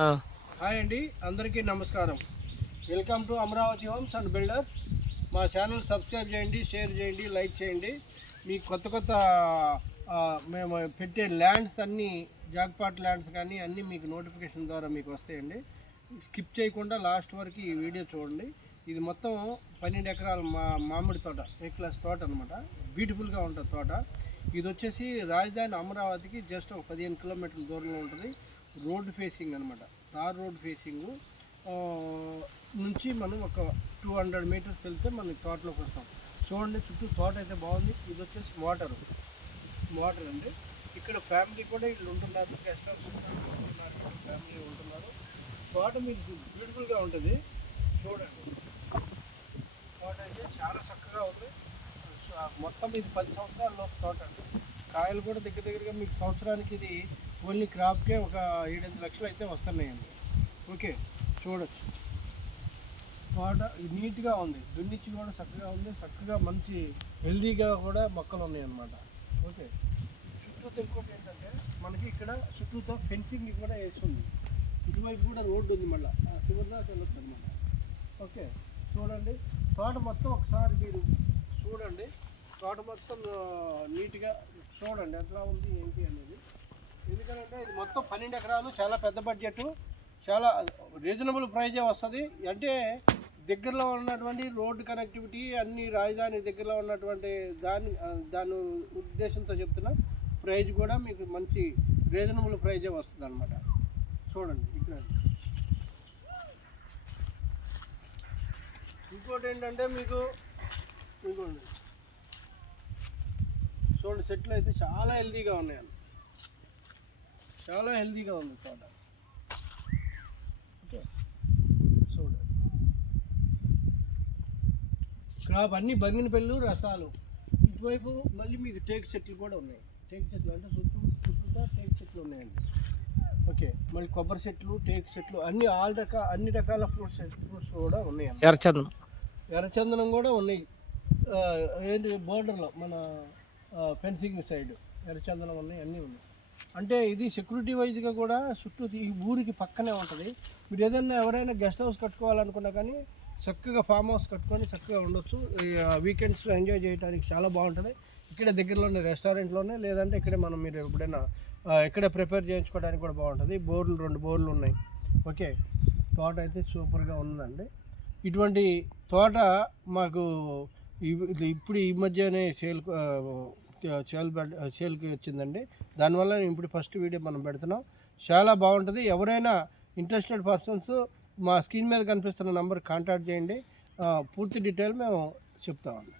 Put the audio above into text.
Hi అండి అందరికీ నమస్కారం. Welcome to Amaravati homes and builders. మా ఛానల్ సబ్స్క్రైబ్ చేయండి షేర్ చేయండి లైక్ చేయండి. మీ కొత్త కొత్త మేము పెట్టే ల్యాండ్స్ అన్నీ జాక్పాట్ ల్యాండ్స్ కానీ అన్నీ మీకు నోటిఫికేషన్ ద్వారా మీకు వస్తాయండి. స్కిప్ చేయకుండా లాస్ట్ వరకు ఈ వీడియో చూడండి. ఇది మొత్తం పన్నెండు ఎకరాల మా మామిడి తోట ఏ క్లాస్ తోట అనమాట బ్యూటిఫుల్గా ఉంటుంది తోట. ఇది వచ్చేసి రాజధాని అమరావతికి జస్ట్ ఒక పదిహేను కిలోమీటర్ల దూరంలో ఉంటుంది. రోడ్ ఫేసింగ్ అనమాట తార్ రోడ్ ఫేసింగ్. నుంచి మనం ఒక టూ హండ్రెడ్ మీటర్స్ వెళ్తే మనం తోటలోకి వస్తాం. చూడండి చుట్టూ తోట అయితే బాగుంది. ఇది వచ్చేసి మోటారు మోటార్ అండి. ఇక్కడ ఫ్యామిలీ కూడా వీళ్ళు ఉంటున్నారు. గెస్ట్ హౌస్ ఉంటున్నారు. ఫ్యామిలీ ఉంటున్నారు. తోట మీకు బ్యూటిఫుల్గా ఉంటుంది. చూడండి. తోట అయితే చాలా చక్కగా ఉంది. మొత్తం ఇది పది సంవత్సరాల లోపు తోట. కాయలు కూడా దగ్గర దగ్గరగా మీకు సంవత్సరానికి ఇది ఓన్లీ క్రాప్కే ఒక ఏడెనిమిది లక్షలు అయితే వస్తున్నాయండి. ఓకే చూడొచ్చు. తోట నీట్గా ఉంది. దున్నిచ్చి కూడా చక్కగా ఉంది. చక్కగా మంచి హెల్దీగా కూడా మొక్కలు ఉన్నాయన్నమాట. ఓకే. చుట్టూతో ఇంకోటి ఏంటంటే మనకి ఇక్కడ చుట్టూతో ఫెన్సింగ్ కూడా వేస్తుంది ఇటువైపు కూడా రోడ్డు ఉంది మళ్ళీ. చివరి వెళ్ళొచ్చు అనమాట ఓకే చూడండి. తోట మొత్తం ఒకసారి మీరు చూడండి. తోట మొత్తం నీట్గా చూడండి ఎట్లా ఉంది ఏంటి అనేది. ఎందుకంటే ఇది మొత్తం పన్నెండు ఎకరాలు చాలా పెద్ద బడ్జెట్ చాలా రీజనబుల్ ప్రైజే వస్తుంది. అంటే దగ్గరలో ఉన్నటువంటి రోడ్డు కనెక్టివిటీ అన్ని రాజధాని దగ్గరలో ఉన్నటువంటి దాని దాని ఉద్దేశంతో చెప్తున్నా ప్రైజ్ కూడా మీకు మంచి రీజనబుల్ ప్రైజే వస్తుంది అనమాట చూడండి ఇక్కడ. ఇంకోటి ఏంటంటే మీకు ఇంకోటి చూడండి చెట్లు అయితే చాలా హెల్తీగా ఉన్నాయండి. చాలా హెల్తీగా ఉంది తోట. ఓకే. చూడండి. క్రాప్ అన్ని బంగినపల్లి రసాలు. ఇటువైపు మళ్ళీ మీకు టేక్ చెట్లు కూడా ఉన్నాయి. టేక్ చెట్లు అంటే చుట్టూ చుట్టూతా టేక్ చెట్లు ఉన్నాయండి. ఓకే. మళ్ళీ కొబ్బరి చెట్లు టేక్ చెట్లు అన్ని ఆల్ రకాల అన్ని రకాల ఫ్రూట్స్ ఫ్రూట్స్ కూడా ఉన్నాయండి. ఎర్రచందనం. ఎర్రచందనం కూడా ఉన్నాయి. ఏంటి బోర్డర్లో మన ఫెన్సింగ్ సైడ్ ఎర్రచందనం ఉన్నాయి అన్నీ ఉన్నాయి. అంటే ఇది సెక్యూరిటీ వైజ్గా కూడా చుట్టూ ఈ ఊరికి పక్కనే ఉంటుంది. మీరు ఏదైనా ఎవరైనా గెస్ట్ హౌస్ కట్టుకోవాలనుకున్నా కానీ చక్కగా ఫామ్ హౌస్ కట్టుకొని చక్కగా ఉండొచ్చు. వీకెండ్స్లో ఎంజాయ్ చేయడానికి చాలా బాగుంటుంది. ఇక్కడ దగ్గరలోనే రెస్టారెంట్లోనే లేదంటే ఇక్కడ మనం మీరు ఎప్పుడైనా ఇక్కడ ప్రిపేర్ చేయించుకోవడానికి కూడా బాగుంటుంది. బోర్లు రెండు బోర్లు ఉన్నాయి. ఓకే. తోట అయితే సూపర్గా ఉందండి. ఇటువంటి తోట మాకు ఇప్పుడు ఈ మధ్యనే సేల్ సేల్ సేల్కి వచ్చిందండి. దానివల్ల నేను ఇప్పుడు ఫస్ట్ వీడియో మనం పెడుతున్నాం. చాలా బాగుంటుంది. ఎవరైనా ఇంట్రెస్టెడ్ పర్సన్స్ మా స్క్రీన్ మీద కనిపిస్తున్న నంబర్ కాంటాక్ట్ చేయండి. పూర్తి డీటెయిల్ మేము చెప్తామండి.